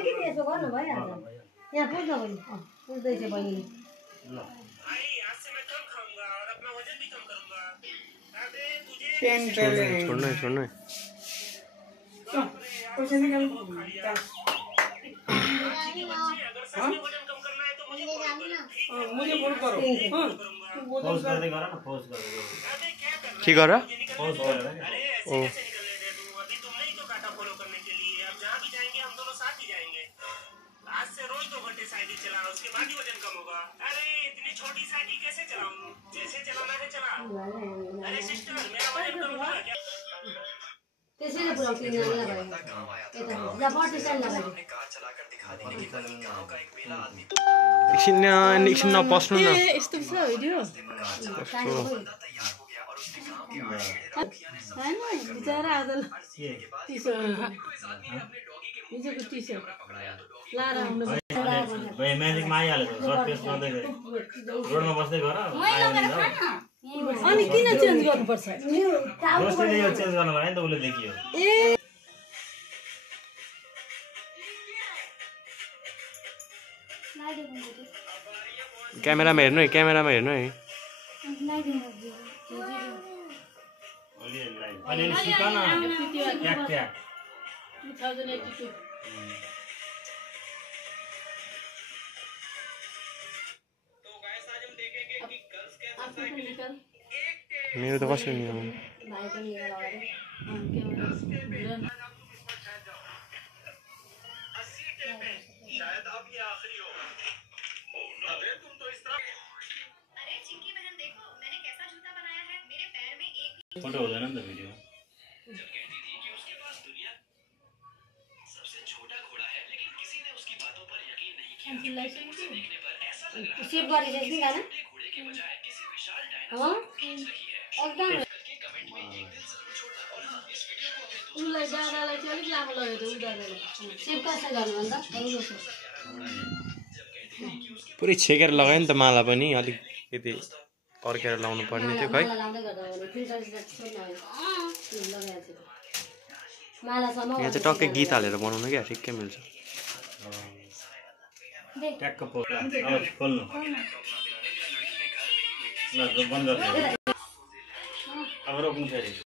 अलिकति यसो गर्नु भइहाल्छ यहाँ पुग्छ बहिनी पुग्दैछ बहिनीले छोड्नु छोड्नु के गर ओ आज से रोज 2 घंटे साइकिल चलाना, उसके बाद ही वजन कम होगा। अरे इतनी छोटी साइकिल कैसे चलाऊं? जैसे चलाना है चला। अरे सिस्टर मेरा वजन कम होगा क्या? त्यसैले पुराउँछ नि लगायो यता जा बट स्ट्यान्ड लगायो एकछिन नपस्नु न यस्तो छ भिडियो हैन बिचारा आज हिजोको टी-शर्ट लाएर आउनु भए म्याजिक माइहाल्यो सर्ट पेस्ट गर्दै गए रोडमा बस्दै गर अनि किन चेन्ज गर्नुपर्छ दोस्रोले यो चेन्ज गर्न भने त उले देखियो ए क्यामेरामा हेर्नु है अलिअलि सिक न ट्याक ट्याक 2082 मेरो त कसरी नि शायद अब ये आखिरी हो। अबे तुम तो इस तरह अरे चिंकी बहन देखो मैंने कैसा जूता बनाया है मेरे पैर में एक फोटो हो जाना था वीडियो जब कहती थी कि उसके पास दुनिया सबसे छोटा घोड़ा है लेकिन किसी ने उसकी बातों पर यकीन नहीं किया उसे देखने पर ऐसा लग रहा सेभ गरिसकेछ नि गाना घोड़े के बजाय किसी विशाल डायनासोर को खींच रही है एकदम के कमेंट में एक दिल जरूर छोड़ना और हाँ इस वीडियो को अपने उलाई दादालाई चाहिँ अलिक लामो लगेको उदाहरणले सेभ कसरी गर्नु भन्दा पुरै छेकेर लगायो नि त माला पनि अलिक यति कर्केर लाउनु पर्ने थियो खै लाउँदै गर्दा भने फिल्टर लगाइहाल्छ मालासम्म यहाँ चाहिँ टक्कै गीत हालेर बनाउनु क्या ठिक्कै मिल्छ ट्याकको पोस्ला अब खोल्नु ल बन्द गर्नु अब रोक्नु फेरि